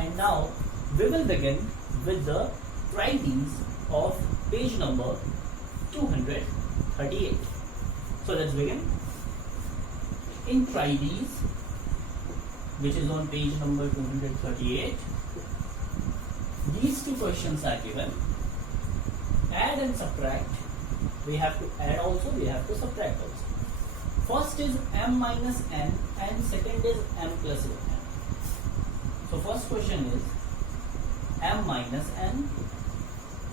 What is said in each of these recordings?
And now we will begin with the trides of page number 238. So let's begin. In trides, which is on page number 238, these two questions are given. Add and subtract. We have to add also, we have to subtract also. First is m minus n and second is m plus n. So first question is m minus n,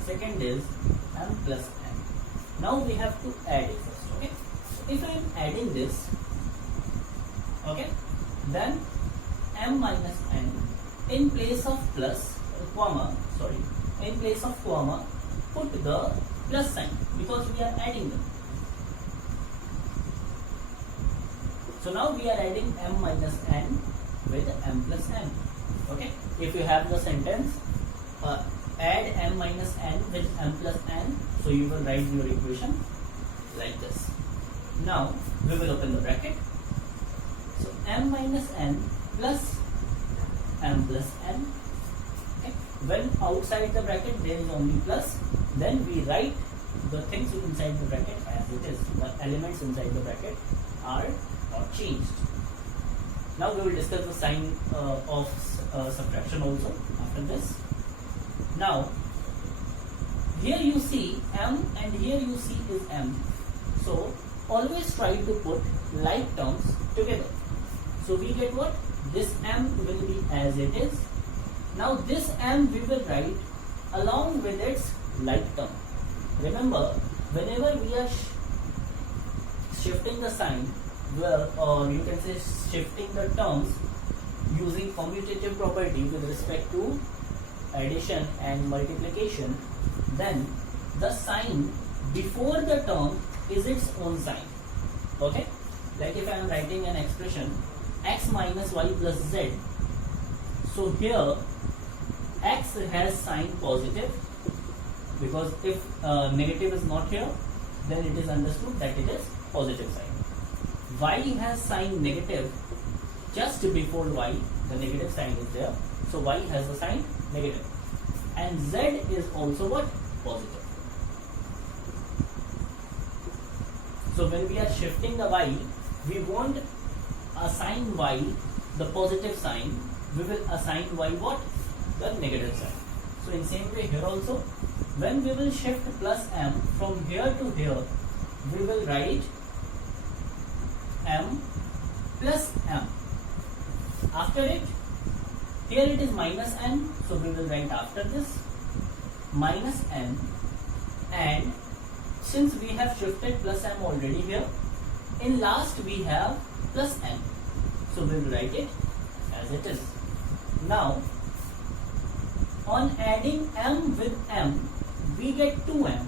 second is m plus n. Now we have to add it first, okay? So if I am adding this, okay, then m minus n in place of plus, in place of comma, put the plus sign because we are adding them. So now we are adding m minus n with m plus n. Okay, if you have the sentence add m minus n with m plus n, so you will write your equation like this. Now we will open the bracket. So m minus n plus m plus n. Okay, when outside the bracket there is only plus, then we write the things inside the bracket as it is. The elements inside the bracket are not changed. Now we will discuss the sign of subtraction also after this. Now here you see m and here you see is m. So always try to put like terms together. So we get what? This m will be as it is. Now this m we will write along with its like term. Remember, whenever we are shifting the sign, or you can say shifting the terms using commutative property with respect to addition and multiplication, then the sign before the term is its own sign. Okay, like if I am writing an expression x minus y plus z, so here x has sign positive, because if negative is not here, then it is understood that it is positive sign. Y has sign negative just before y, the negative sign is there, so y has the sign negative, and z is also what? Positive. So when we are shifting the y, we won't assign y the positive sign, we will assign y what? The negative sign. So in same way here also, when we will shift plus m from here to here, we will write m plus m. After it, here it is minus n, so we will write after this minus n, and since we have shifted plus m already here, in last we have plus n, so we will write it as it is. Now on adding m with m, we get 2m,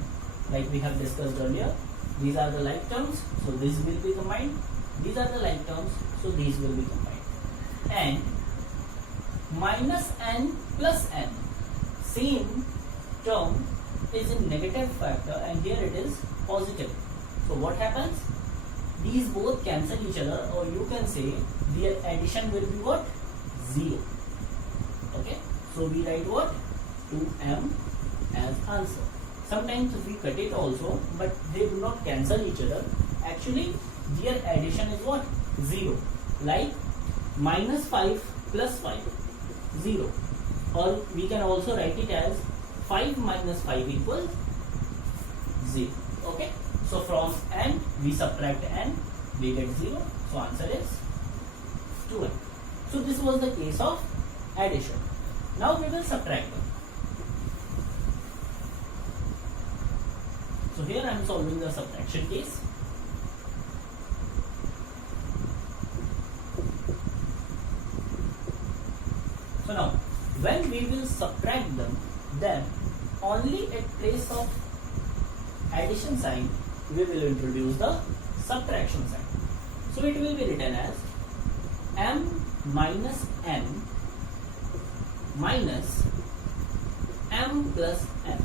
like we have discussed earlier. These are the like terms, so this will be combined. These are the like terms, so these will be combined. And minus n plus n, same term is in negative factor and here it is positive. So what happens? These both cancel each other, or you can say their addition will be what? 0. Okay, so we write what? 2m as answer. Sometimes we cut it also, but they do not cancel each other. Actually their addition is what? 0. Like minus 5 plus 5, 0. Or we can also write it as 5 minus 5 equals 0. Okay, so from n we subtract n, we get 0. So answer is 2n. So this was the case of addition. Now we will subtract them. So here I am solving the subtraction case. So now when we will subtract them, then only at place of addition sign we will introduce the subtraction sign. So it will be written as m minus n minus m plus n.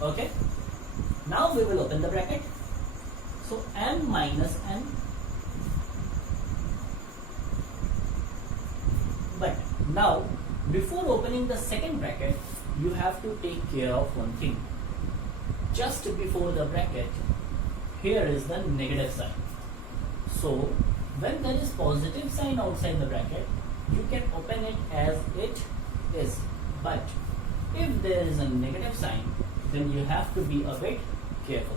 Okay, now we will open the bracket. So m minus n, but Now, before opening the second bracket, you have to take care of one thing. Just before the bracket, here is the negative sign. So, when there is positive sign outside the bracket, you can open it as it is. But if there is a negative sign, then you have to be a bit careful.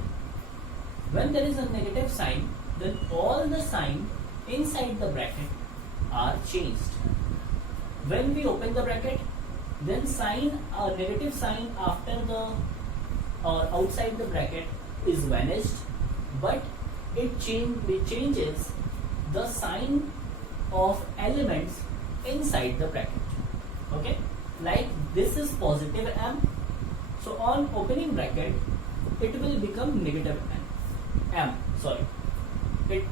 When there is a negative sign, then all the signs inside the bracket are changed. When we open the bracket, then a negative sign after the or outside the bracket is vanished, but it changes the sign of elements inside the bracket. Okay, like this is positive m, so on opening bracket it will become negative m. It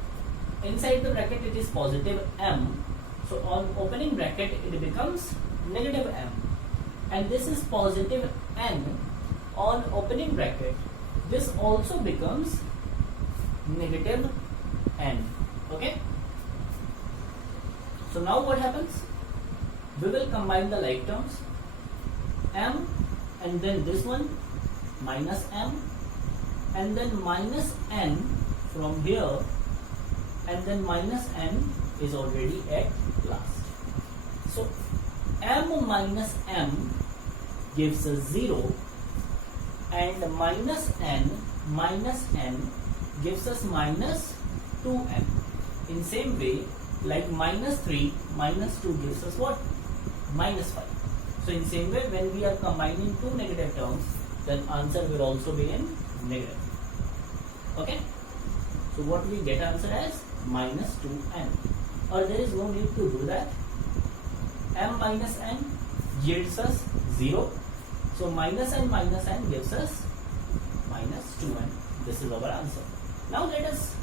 inside the bracket it is positive m, so on opening bracket it becomes negative m, and this is positive n. On opening bracket, this also becomes negative n. Okay. So now what happens? We will combine the like terms, m and then this one minus m, and then minus n from here, and then minus n is already at last. So m minus m gives us 0, and minus n gives us minus 2n. In same way, like minus 3 minus 2 gives us what? Minus 5. So in same way, when we are combining two negative terms, then answer will also be in negative. Okay? So what we get answer as minus 2n. Or there is no need to do that. M minus n yields us 0. So minus n gives us minus 2n. This is our answer. Now let us